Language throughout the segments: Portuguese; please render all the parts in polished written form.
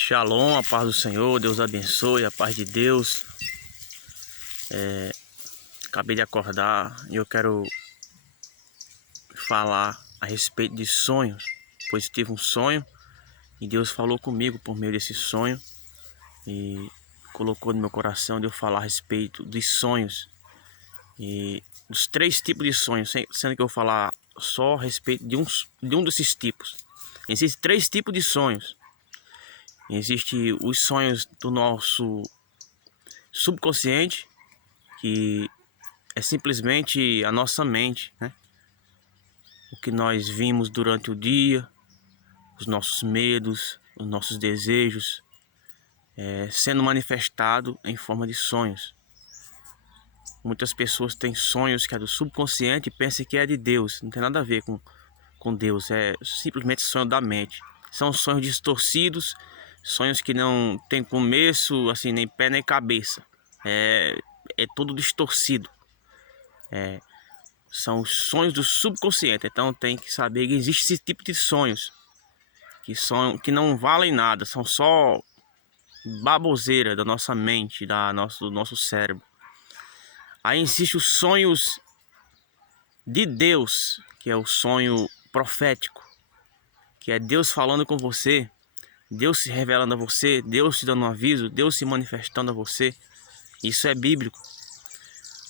Shalom, a paz do Senhor, Deus abençoe, a paz de Deus. Acabei de acordar e eu quero falar a respeito de sonhos, pois tive um sonho e Deus falou comigo por meio desse sonho e colocou no meu coração de eu falar a respeito dos sonhos e dos 3 tipos de sonhos, sendo que eu vou falar só a respeito de um desses tipos. Existem 3 tipos de sonhos. Existem os sonhos do nosso subconsciente, que é simplesmente a nossa mente, né? O que nós vimos durante o dia, os nossos medos, os nossos desejos, sendo manifestado em forma de sonhos. Muitas pessoas têm sonhos que é do subconsciente e pensam que é de Deus. Não tem nada a ver com Deus, é simplesmente sonho da mente. São sonhos distorcidos, sonhos que não tem começo, assim, nem pé nem cabeça. É tudo distorcido. São os sonhos do subconsciente. Então tem que saber que existe esse tipo de sonhos que não valem nada, são só baboseira da nossa mente, do nosso cérebro. Aí existem os sonhos de Deus, que é o sonho profético, que é Deus falando com você, Deus se revelando a você, Deus te dando um aviso, Deus se manifestando a você. Isso é bíblico.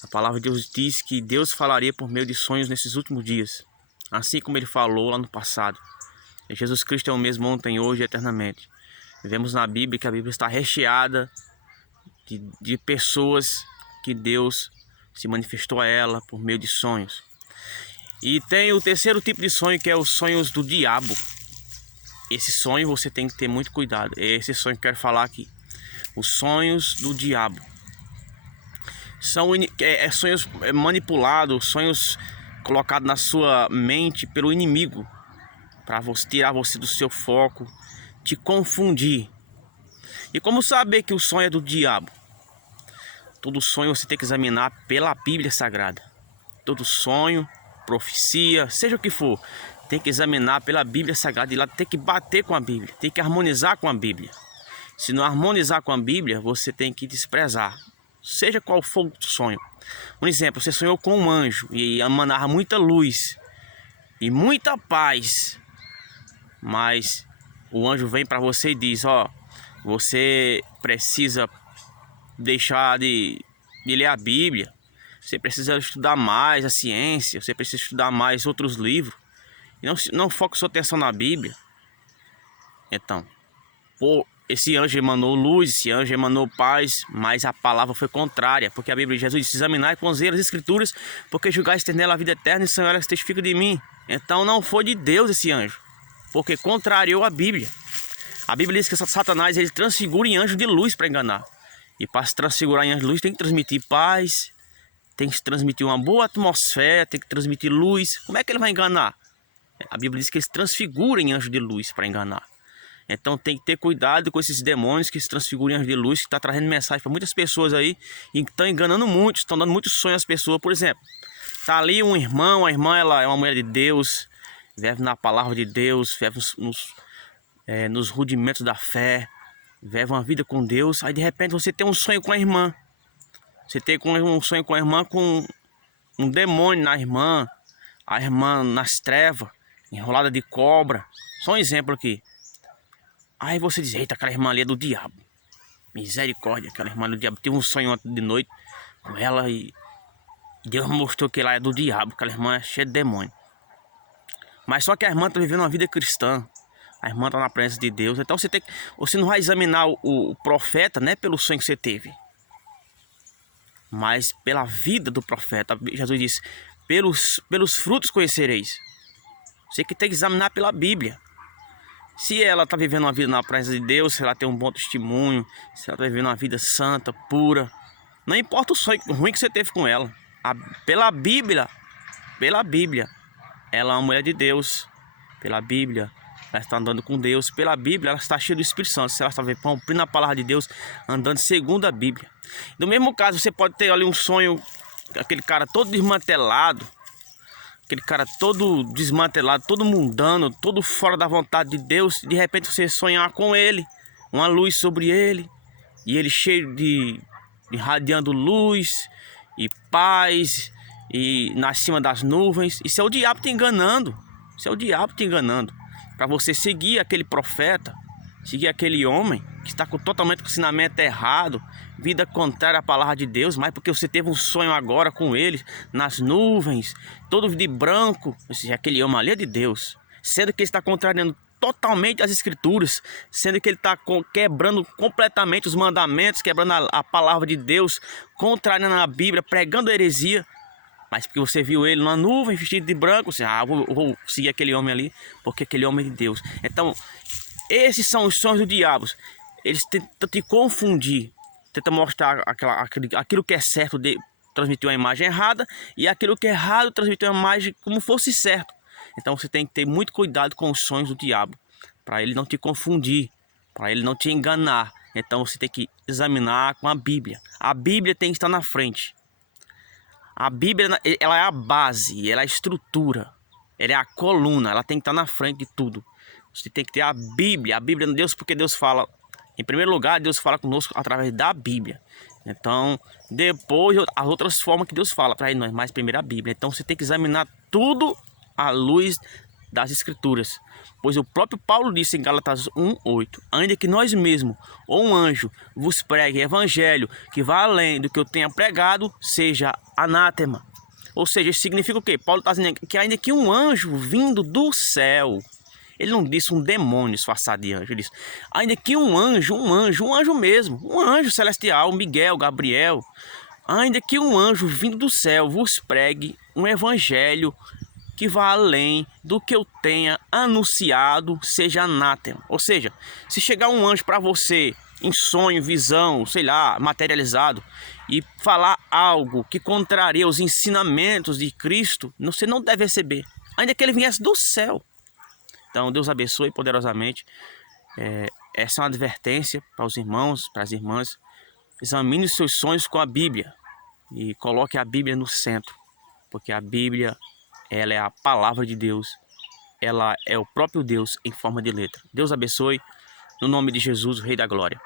A palavra de Deus diz que Deus falaria por meio de sonhos nesses últimos dias, assim como Ele falou lá no passado. Jesus Cristo é o mesmo ontem, hoje e eternamente. Vemos na Bíblia que a Bíblia está recheada de pessoas que Deus se manifestou a ela por meio de sonhos. E tem o terceiro tipo de sonho, que é os sonhos do diabo. Esse sonho você tem que ter muito cuidado. É esse sonho que eu quero falar aqui. Os sonhos do diabo. São sonhos manipulados, sonhos colocados na sua mente pelo inimigo, para tirar você do seu foco, te confundir. E como saber que o sonho é do diabo? Todo sonho você tem que examinar pela Bíblia Sagrada. Todo sonho, profecia, seja o que for, tem que examinar pela Bíblia Sagrada. E lá tem que bater com a Bíblia, tem que harmonizar com a Bíblia. Se não harmonizar com a Bíblia, você tem que desprezar, seja qual for o sonho. Um exemplo, você sonhou com um anjo e emanava muita luz e muita paz, mas o anjo vem para você e diz: você precisa deixar de ler a Bíblia, você precisa estudar mais a ciência, você precisa estudar mais outros livros, e não foque sua atenção na Bíblia. Então, esse anjo emanou luz, esse anjo emanou paz, mas a palavra foi contrária, porque a Bíblia de Jesus diz: examinar com zelo as Escrituras, porque julgais ter nela a vida eterna, e são elas que testificam de mim. Então não foi de Deus esse anjo, porque contrariou a Bíblia. A Bíblia diz que Satanás ele transfigura em anjo de luz para enganar. E para se transfigurar em anjo de luz tem que transmitir paz, tem que transmitir uma boa atmosfera, tem que transmitir luz. Como é que ele vai enganar? A Bíblia diz que ele se transfigura em anjo de luz para enganar. Então tem que ter cuidado com esses demônios que se transfiguram em anjo de luz, que está trazendo mensagem para muitas pessoas aí e estão enganando muitos, estão dando muitos sonhos às pessoas. Por exemplo, está ali um irmão, a irmã ela é uma mulher de Deus, vive na palavra de Deus, vive nos rudimentos da fé, vive uma vida com Deus. Aí de repente você tem um sonho com a irmã. Você tem um sonho com a irmã, com um demônio na irmã, a irmã nas trevas, enrolada de cobra. Só um exemplo aqui. Aí você diz: eita, aquela irmã ali é do diabo. Misericórdia, aquela irmã do diabo. Tive um sonho ontem de noite com ela e Deus mostrou que ela é do diabo, aquela irmã é cheia de demônio. Mas só que a irmã está vivendo uma vida cristã. A irmã está na presença de Deus. Então você não vai examinar o profeta, né, pelo sonho que você teve, mas pela vida do profeta. Jesus disse: pelos frutos conhecereis. Você que tem que examinar pela Bíblia. Se ela está vivendo uma vida na presença de Deus, se ela tem um bom testemunho, se ela está vivendo uma vida santa, pura, não importa o sonho ruim que você teve com ela. Pela Bíblia, ela é uma mulher de Deus. Pela Bíblia, ela está andando com Deus. Pela Bíblia, ela está cheia do Espírito Santo. Se ela está cumprindo a palavra de Deus, andando segundo a Bíblia. No mesmo caso, você pode ter ali um sonho, aquele cara todo desmantelado, aquele cara todo desmantelado, todo mundano, todo fora da vontade de Deus. De repente você sonhar com ele, uma luz sobre ele, e ele cheio de irradiando luz e paz, e na cima das nuvens. Isso é o diabo te enganando. Isso é o diabo te enganando. Para você seguir aquele profeta, seguir aquele homem que está totalmente com o ensinamento errado, vida contrária à palavra de Deus, mas porque você teve um sonho agora com ele, nas nuvens, todo de branco. Ou seja, aquele homem ali é de Deus, sendo que ele está contrariando totalmente as escrituras, sendo que ele está quebrando completamente os mandamentos, quebrando a palavra de Deus, contrariando a Bíblia, pregando heresia. Mas porque você viu ele numa nuvem, vestido de branco, você, vou seguir aquele homem ali, porque aquele homem é de Deus. Então, esses são os sonhos do diabo. Eles tentam te confundir, tentam mostrar aquilo que é certo, de transmitir uma imagem errada, e aquilo que é errado, transmitir uma imagem como fosse certo. Então você tem que ter muito cuidado com os sonhos do diabo, para ele não te confundir, para ele não te enganar. Então você tem que examinar com a Bíblia. A Bíblia tem que estar na frente. A Bíblia, ela é a base, ela é a estrutura, ela é a coluna, ela tem que estar na frente de tudo. Você tem que ter a Bíblia de Deus, porque Deus fala, em primeiro lugar, Deus fala conosco através da Bíblia. Então, depois, as outras formas que Deus fala para nós, mas primeiro a Bíblia. Então, você tem que examinar tudo à luz das Escrituras. Pois o próprio Paulo disse em Gálatas 1:8: ainda que nós mesmos, ou um anjo, vos pregue evangelho que vá além do que eu tenha pregado, seja anátema. Ou seja, isso significa o quê? Paulo está dizendo que ainda que um anjo vindo do céu, ele não disse um demônio disfarçado de anjo, ele disse ainda que um anjo mesmo, um anjo celestial, Miguel, Gabriel, ainda que um anjo vindo do céu vos pregue um evangelho que vá além do que eu tenha anunciado, seja anátema. Ou seja, se chegar um anjo para você em sonho, visão, sei lá, materializado, e falar algo que contraria os ensinamentos de Cristo, você não deve receber, ainda que ele viesse do céu. Então Deus abençoe poderosamente. Essa é uma advertência para os irmãos, para as irmãs. Examine os seus sonhos com a Bíblia e coloque a Bíblia no centro, porque a Bíblia, ela é a palavra de Deus, ela é o próprio Deus em forma de letra. Deus abençoe, no nome de Jesus, o Rei da Glória.